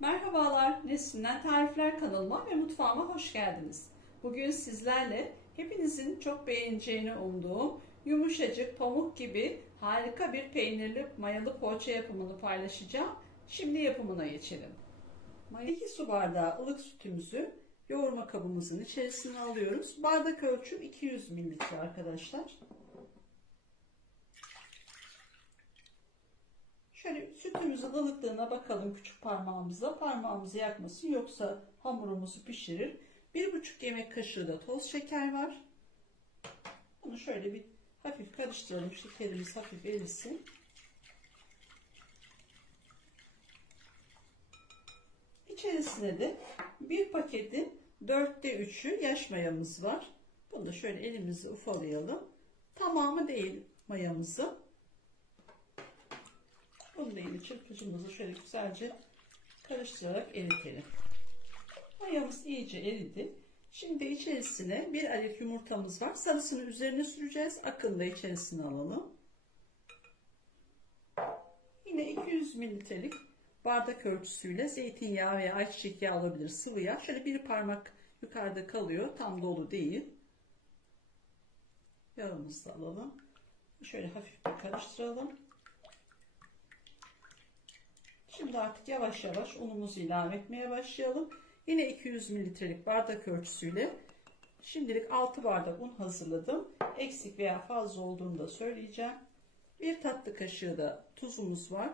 Merhabalar, Neslinden Tarifler kanalıma ve mutfağıma hoş geldiniz. Bugün sizlerle hepinizin çok beğeneceğini umduğum yumuşacık pamuk gibi harika bir peynirli mayalı poğaça yapımını paylaşacağım. Şimdi yapımına geçelim. 2 su bardağı ılık sütümüzü yoğurma kabımızın içerisine alıyoruz. Bardak ölçüm 200 mililitre arkadaşlar. Şöyle sütümüzün ılıklığına bakalım küçük parmağımızla. Parmağımızı yakmasın yoksa hamurumuzu pişirir. 1,5 yemek kaşığı da toz şeker var. Bunu şöyle bir hafif karıştıralım. Şekerimiz hafif erisin. İçerisine de bir paketin 4'te 3'ü yaş mayamız var. Bunu da şöyle elimizi ufalayalım. Tamamı değil mayamızı. Bunu da yine çırpıcımızı şöyle güzelce karıştırarak eritelim. Mayamız iyice eridi. Şimdi içerisine bir adet yumurtamız var. Sarısını üzerine süreceğiz. Akını da içerisine alalım. Yine 200 mililitrelik bardak ölçüsüyle zeytinyağı veya ayçiçek yağı olabilir, sıvı yağ. Şöyle bir parmak yukarıda kalıyor. Tam dolu değil. Yağımızı da alalım. Şöyle hafif bir karıştıralım. Şimdi artık yavaş yavaş unumuzu ilave etmeye başlayalım. Yine 200 mililitrelik bardak ölçüsüyle şimdilik 6 bardak un hazırladım. Eksik veya fazla olduğunu da söyleyeceğim. Bir tatlı kaşığı da tuzumuz var.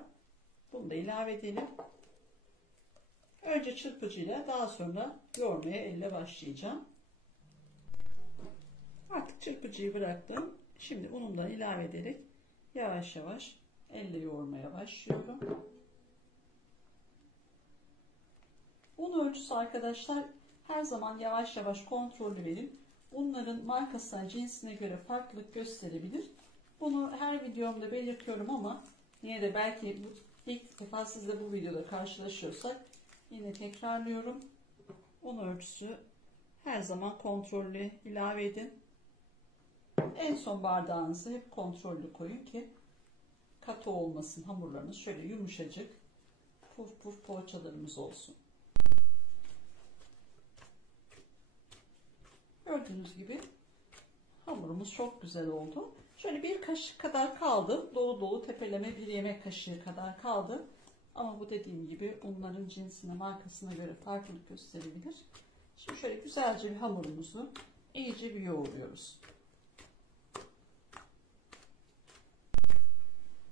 Bunu da ilave edelim. Önce çırpıcıyla daha sonra yoğurmaya elle başlayacağım. Artık çırpıcıyı bıraktım. Şimdi unundan ilave ederek yavaş yavaş elle yoğurmaya başlıyorum. Un ölçüsü arkadaşlar her zaman yavaş yavaş kontrollü verin. Unların markasına, cinsine göre farklılık gösterebilir. Bunu her videomda belirtiyorum ama yine de belki ilk defa sizle bu videoda karşılaşıyorsak yine tekrarlıyorum. Un ölçüsü her zaman kontrollü ilave edin. En son bardağınızı hep kontrollü koyun ki katı olmasın hamurlarınız. Şöyle yumuşacık puf puf poğaçalarımız olsun. Gördüğünüz gibi hamurumuz çok güzel oldu. Şöyle bir kaşık kadar kaldı. Dolu dolu tepeleme bir yemek kaşığı kadar kaldı. Ama bu dediğim gibi unların cinsine, markasına göre farklılık gösterebilir. Şimdi şöyle güzelce bir hamurumuzu iyice bir yoğuruyoruz.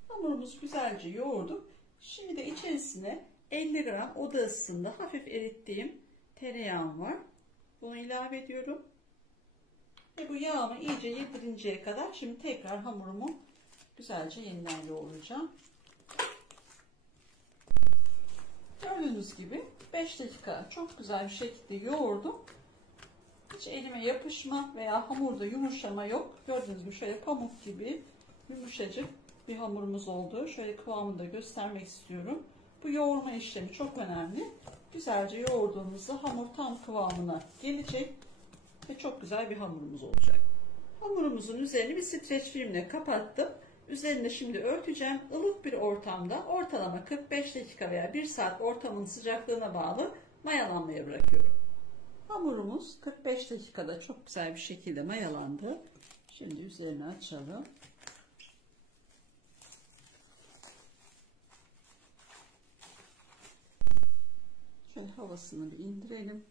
Hamurumuzu güzelce yoğurduk. Şimdi de içerisine 50 gram oda ısısında hafif erittiğim tereyağım var. Bunu ilave ediyorum. Ve bu yağımı iyice yedirinceye kadar şimdi tekrar hamurumu güzelce yeniden yoğuracağım. Gördüğünüz gibi 5 dakika çok güzel bir şekilde yoğurdum. Hiç elime yapışma veya hamurda yumuşama yok. Gördüğünüz gibi şöyle pamuk gibi yumuşacık bir hamurumuz oldu. Şöyle kıvamını da göstermek istiyorum. Bu yoğurma işlemi çok önemli. Güzelce yoğurduğumuzda hamur tam kıvamına gelecek ve çok güzel bir hamurumuz olacak. Hamurumuzun üzerini bir streç filmle kapattım. Üzerine şimdi örteceğim. Ilık bir ortamda ortalama 45 dakika veya 1 saat ortamın sıcaklığına bağlı mayalanmaya bırakıyorum. Hamurumuz 45 dakikada çok güzel bir şekilde mayalandı. Şimdi üzerini açalım. Şöyle havasını bir indirelim.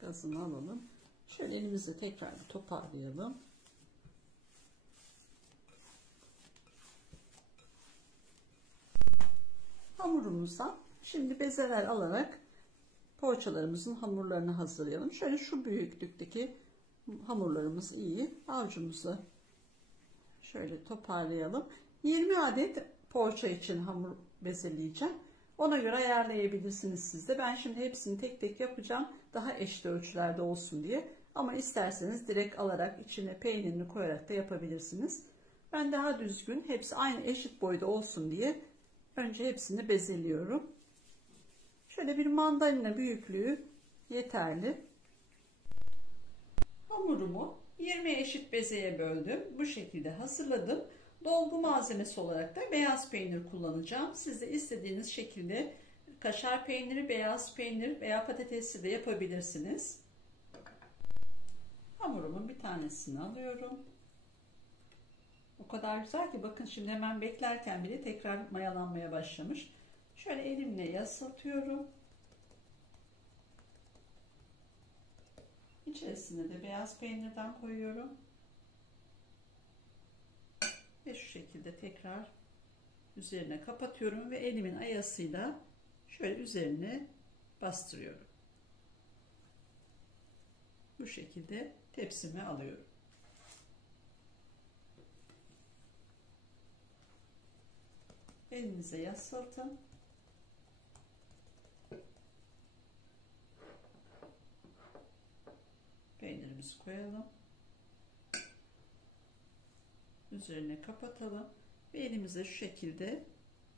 Gazını alalım. Şöyle elimizle tekrar bir toparlayalım. Hamurumuzdan şimdi bezeler alarak poğaçalarımızın hamurlarını hazırlayalım. Şöyle şu büyüklükteki hamurlarımız iyi. Avucumuzu şöyle toparlayalım. 20 adet poğaça için hamur bezeleyeceğim. Ona göre ayarlayabilirsiniz siz de. Ben şimdi hepsini tek tek yapacağım. Daha eşit ölçülerde olsun diye. Ama isterseniz direkt alarak içine peynirini koyarak da yapabilirsiniz. Ben daha düzgün hepsi aynı eşit boyda olsun diye önce hepsini bezeliyorum. Şöyle bir mandalina büyüklüğü yeterli. Hamurumu 20 eşit bezeye böldüm. Bu şekilde hazırladım. Dolgu malzemesi olarak da beyaz peynir kullanacağım. Siz de istediğiniz şekilde kaşar peyniri, beyaz peynir veya patatesli de yapabilirsiniz. Hamurumun bir tanesini alıyorum. O kadar güzel ki bakın şimdi hemen beklerken bile tekrar mayalanmaya başlamış. Şöyle elimle yaslatıyorum. İçerisine de beyaz peynirden koyuyorum. Ve şu şekilde tekrar üzerine kapatıyorum ve elimin ayasıyla şöyle üzerine bastırıyorum. Bu şekilde tepsime alıyorum. Elinize yaslatın. Peynirimizi koyalım. Üzerine kapatalım ve elimize şu şekilde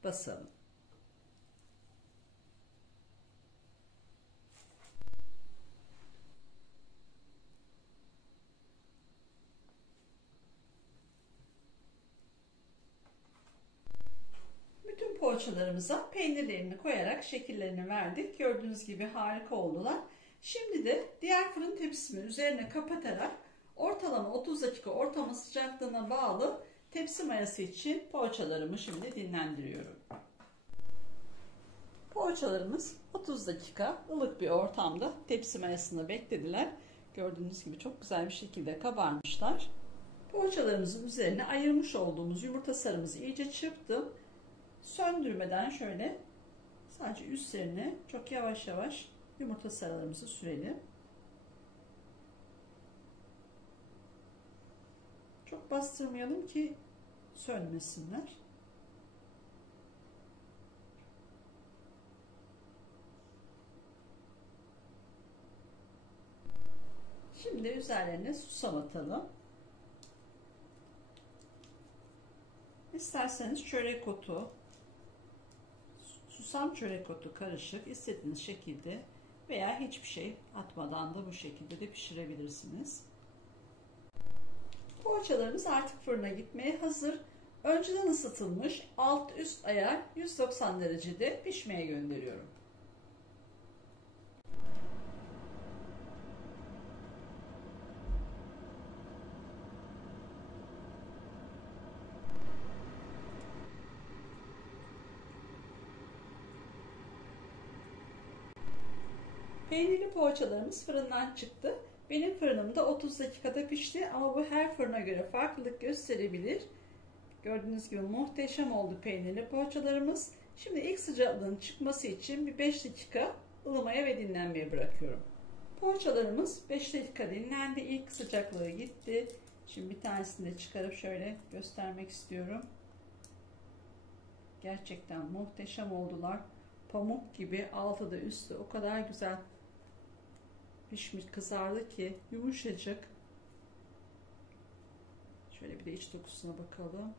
basalım. Bütün poğaçalarımıza peynirlerini koyarak şekillerini verdik. Gördüğünüz gibi harika oldular. Şimdi de diğer fırın tepsisinin üzerine kapatarak ortalama 30 dakika ortama sıcaklığına bağlı tepsi mayası için poğaçalarımı şimdi dinlendiriyorum. Poğaçalarımız 30 dakika ılık bir ortamda tepsi mayasında beklediler. Gördüğünüz gibi çok güzel bir şekilde kabarmışlar. Poğaçalarımızın üzerine ayırmış olduğumuz yumurta sarımızı iyice çırptım. Söndürmeden şöyle sadece üstlerine çok yavaş yavaş yumurta sarılarımızı sürelim. Çok bastırmayalım ki sönmesinler. Şimdi üzerlerine susam atalım. İsterseniz çörek otu, susam çörek otu karışık istediğiniz şekilde veya hiçbir şey atmadan da bu şekilde de pişirebilirsiniz. Poğaçalarımız artık fırına gitmeye hazır. Önceden ısıtılmış alt üst ayar 190 derecede pişmeye gönderiyorum. Peynirli poğaçalarımız fırından çıktı. Benim fırınımda 30 dakikada pişti ama bu her fırına göre farklılık gösterebilir. Gördüğünüz gibi muhteşem oldu peynirli poğaçalarımız. Şimdi ilk sıcaklığın çıkması için bir 5 dakika ılımaya ve dinlenmeye bırakıyorum. Poğaçalarımız 5 dakika dinlendi. İlk sıcaklığı gitti. Şimdi bir tanesini de çıkarıp şöyle göstermek istiyorum. Gerçekten muhteşem oldular. Pamuk gibi altı da üstü o kadar güzel pişmiş, kızardı ki yumuşacık. Şöyle bir de iç dokusuna bakalım.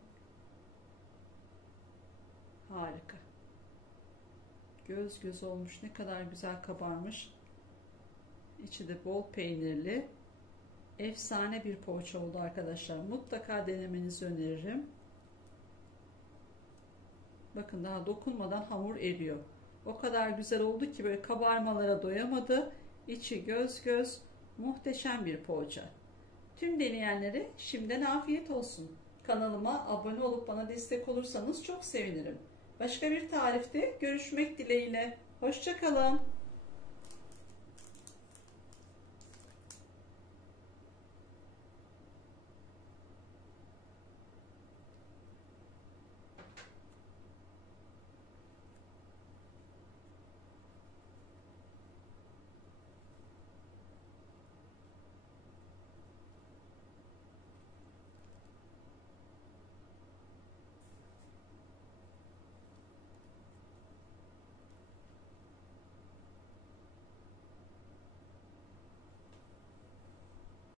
Harika. Göz göz olmuş. Ne kadar güzel kabarmış. İçi de bol peynirli. Efsane bir poğaça oldu arkadaşlar. Mutlaka denemenizi öneririm. Bakın daha dokunmadan hamur eriyor. O kadar güzel oldu ki böyle kabarmalara doyamadı. İçi göz göz. Muhteşem bir poğaça. Tüm deneyenlere şimdiden afiyet olsun. Kanalıma abone olup bana destek olursanız çok sevinirim. Başka bir tarifte görüşmek dileğiyle. Hoşça kalın.